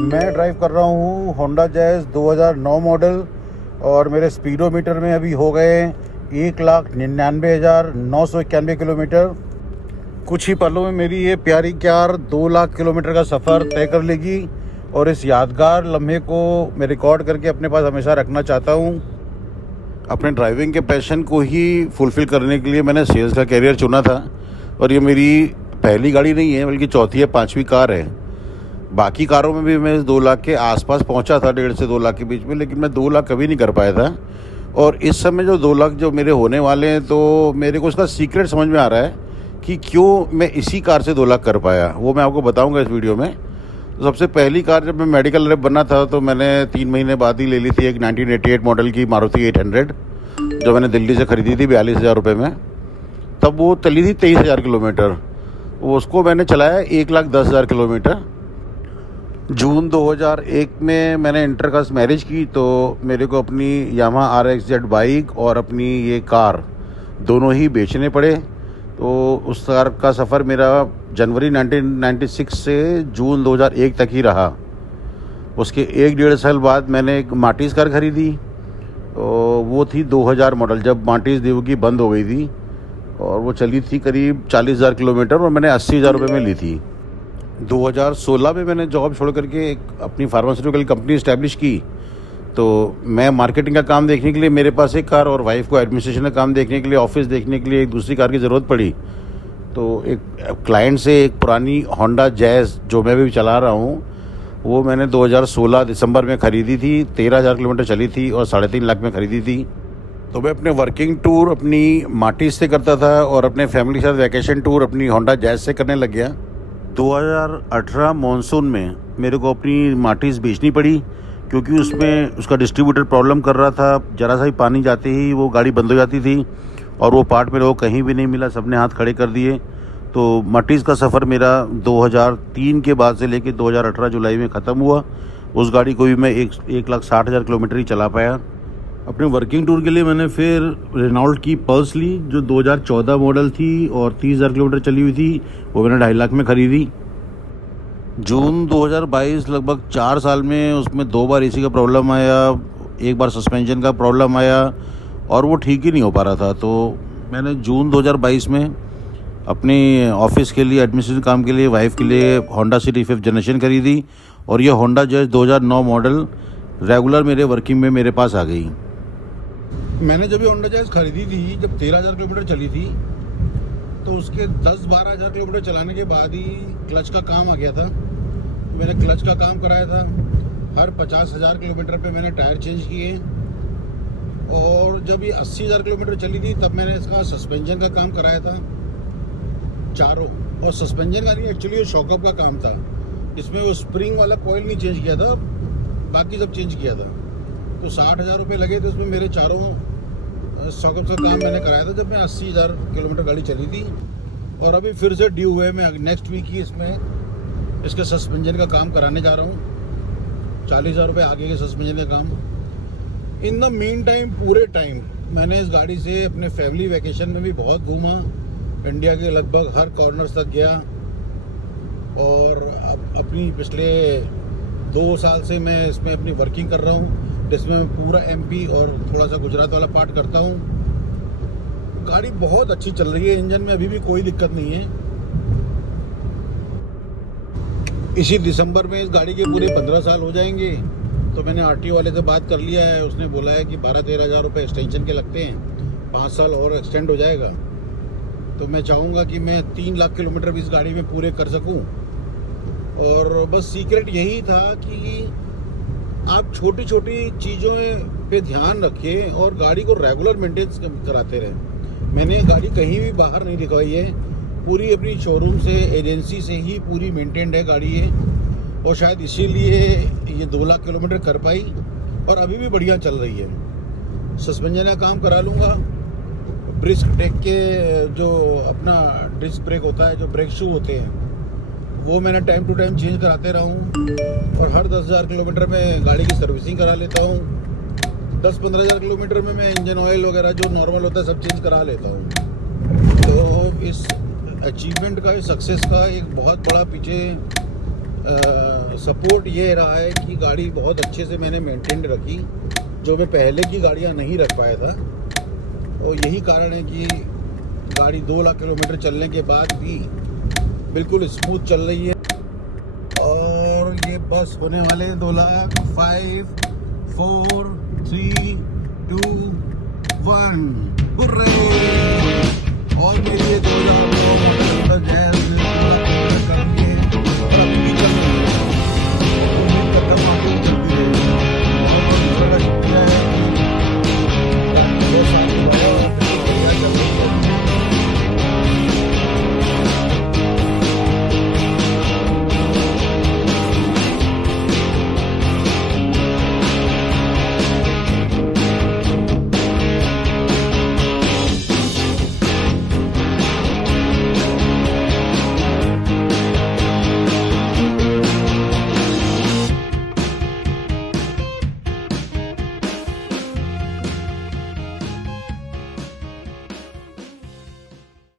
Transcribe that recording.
मैं ड्राइव कर रहा हूँ होंडा जैज़ 2009 मॉडल और मेरे स्पीडोमीटर में अभी हो गए 1,99,991 किलोमीटर। कुछ ही पलों में मेरी ये प्यारी कार 2 लाख किलोमीटर का सफ़र तय कर लेगी और इस यादगार लम्हे को मैं रिकॉर्ड करके अपने पास हमेशा रखना चाहता हूँ। अपने ड्राइविंग के पैशन को ही फुलफ़िल करने के लिए मैंने सेल्स का कैरियर चुना था और ये मेरी पहली गाड़ी नहीं है बल्कि चौथी या पांचवी कार है। बाकी कारों में भी मैं 2 लाख के आसपास पहुंचा था, 1.5 से 2 लाख के बीच में, लेकिन मैं 2 लाख कभी नहीं कर पाया था। और इस समय जो 2 लाख जो मेरे होने वाले हैं, तो मेरे को इसका सीक्रेट समझ में आ रहा है कि क्यों मैं इसी कार से 2 लाख कर पाया। वो मैं आपको बताऊंगा इस वीडियो में। तो सबसे पहली कार जब मैं मेडिकल रेप बना था तो मैंने 3 महीने बाद ही ले ली थी एक 1988 मॉडल की मारुति 800, जो मैंने दिल्ली से ख़रीदी थी 42,000 रुपये में। तब वो चली थी 23,000 किलोमीटर। उसको मैंने चलाया 1,10,000 किलोमीटर। जून 2001 में मैंने इंटरकास्ट मैरिज की, तो मेरे को अपनी यामाहा RXZ बाइक और अपनी ये कार दोनों ही बेचने पड़े। तो उस कार का सफ़र मेरा जनवरी 1996 से जून 2001 तक ही रहा। उसके 1-1.5 साल बाद मैंने एक मार्टिस कार ख़रीदी। तो वो थी 2000 मॉडल, जब मार्टिस देव की बंद हो गई थी, और वो चली थी करीब 40,000 किलोमीटर और मैंने 80,000 रुपये में ली थी। 2016 में मैंने जॉब छोड़ करके एक अपनी फार्मास्यूटिकल कंपनी इस्टेब्लिश की। तो मैं मार्केटिंग का काम देखने के लिए मेरे पास एक कार और वाइफ को एडमिनिस्ट्रेशन का काम देखने के लिए, ऑफिस देखने के लिए एक दूसरी कार की ज़रूरत पड़ी। तो एक क्लाइंट से एक पुरानी होंडा जैज़ जो मैं भी चला रहा हूँ, वो मैंने 2016 दिसंबर में ख़रीदी थी। 13,000 किलोमीटर चली थी और 3.5 लाख में ख़रीदी थी। तो मैं अपने वर्किंग टूर अपनी मार्टिस से करता था और अपने फैमिली के साथ वैकेशन टूर अपनी होंडा जैज़ से करने लग गया। 2018 मानसून में मेरे को अपनी मार्टिस बेचनी पड़ी क्योंकि उसमें उसका डिस्ट्रीब्यूटर प्रॉब्लम कर रहा था। ज़रा सा ही पानी जाते ही वो गाड़ी बंद हो जाती थी और वो पार्ट मेरे को कहीं भी नहीं मिला, सबने हाथ खड़े कर दिए। तो मार्टिस का सफ़र मेरा 2003 के बाद से लेके 2018 जुलाई में ख़त्म हुआ। उस गाड़ी को भी मैं 1,60,000 किलोमीटर ही चला पाया। अपने वर्किंग टूर के लिए मैंने फिर रेनॉल्ट की पल्स ली जो 2014 मॉडल थी और 30,000 किलोमीटर चली हुई थी। वो मैंने 2.5 लाख में ख़रीदी। जून 2022, लगभग 4 साल में उसमें 2 बार एसी का प्रॉब्लम आया, 1 बार सस्पेंशन का प्रॉब्लम आया और वो ठीक ही नहीं हो पा रहा था। तो मैंने जून 2022 में अपने ऑफिस के लिए, एडमिनिस्ट्रेशन काम के लिए, वाइफ के लिए होंडा सिटी 5th जनरेशन खरीदी और ये होंडा जैज़ 2009 मॉडल रेगुलर मेरे वर्किंग में मेरे पास आ गई। मैंने जब ये होंडा जैज़ खरीदी थी, जब 13,000 किलोमीटर चली थी, तो उसके 10-12 हज़ार किलोमीटर चलाने के बाद ही क्लच का काम आ गया था। मैंने क्लच का काम कराया था। हर 50,000 किलोमीटर पे मैंने टायर चेंज किए। और जब ये 80,000 किलोमीटर चली थी तब मैंने इसका सस्पेंशन का काम कराया था चारों। और सस्पेंशन का नहीं, एक्चुअली ये शॉकअप का काम था। इसमें वो स्प्रिंग वाला कॉइल नहीं चेंज किया था, बाकी सब चेंज किया था। तो 60,000 रुपये लगे थे उसमें। मेरे चारों शॉकअप का काम मैंने कराया था जब मैं 80,000 किलोमीटर गाड़ी चली थी। और अभी फिर से ड्यू हुए, मैं नेक्स्ट वीक ही इसमें इसके सस्पेंशन का काम कराने जा रहा हूँ। 40,000 रुपये आगे के सस्पेंशन का काम। इन द मीन टाइम, पूरे टाइम मैंने इस गाड़ी से अपने फैमिली वैकेशन में भी बहुत घूमा। इंडिया के लगभग हर कॉर्नर्स तक गया। और अपनी पिछले 2 साल से मैं इसमें अपनी वर्किंग कर रहा हूँ, जिसमें मैं पूरा MP और थोड़ा सा गुजरात वाला पार्ट करता हूँ। गाड़ी बहुत अच्छी चल रही है, इंजन में अभी भी कोई दिक्कत नहीं है। इसी दिसंबर में इस गाड़ी के पूरे 15 साल हो जाएंगे। तो मैंने RTO वाले से बात कर लिया है, उसने बोला है कि 12-13 हज़ार रुपये एक्सटेंशन के लगते हैं, 5 साल और एक्सटेंड हो जाएगा। तो मैं चाहूँगा कि मैं 3 लाख किलोमीटर भी इस गाड़ी में पूरे कर सकूँ। और बस सीक्रेट यही था कि आप छोटी छोटी चीज़ों पे ध्यान रखें और गाड़ी को रेगुलर मेंटेनेंस कराते रहें। मैंने गाड़ी कहीं भी बाहर नहीं दिखवाई है, पूरी अपनी शोरूम से, एजेंसी से ही पूरी मेंटेन्ड है गाड़ी ये। और शायद इसीलिए ये 2 लाख किलोमीटर कर पाई और अभी भी बढ़िया चल रही है। सस्पेंशन का काम करा लूँगा। ब्रिस्क ब्रेक के जो अपना डिस्क ब्रेक होता है, जो ब्रेक शू होते हैं, वो मैंने टाइम टू टाइम चेंज कराते रहा हूँ। और हर 10,000 किलोमीटर में गाड़ी की सर्विसिंग करा लेता हूँ। 10-15 हज़ार किलोमीटर में मैं इंजन ऑयल वगैरह जो नॉर्मल होता है सब चेंज करा लेता हूँ। तो इस अचीवमेंट का, इस सक्सेस का एक बहुत बड़ा पीछे सपोर्ट ये रहा है कि गाड़ी बहुत अच्छे से मैंने मेंटेन रखी, जो मैं पहले की गाड़ियाँ नहीं रख पाया था। और यही कारण है कि गाड़ी 2 लाख किलोमीटर चलने के बाद भी बिल्कुल स्मूथ चल रही है। और ये बस होने वाले 2 लाख। 5 4 3 2 1 हुर्रे! और मेरे 2 लाख किलोमीटर जैसे 2 लाख किलोमीटर कर दिए।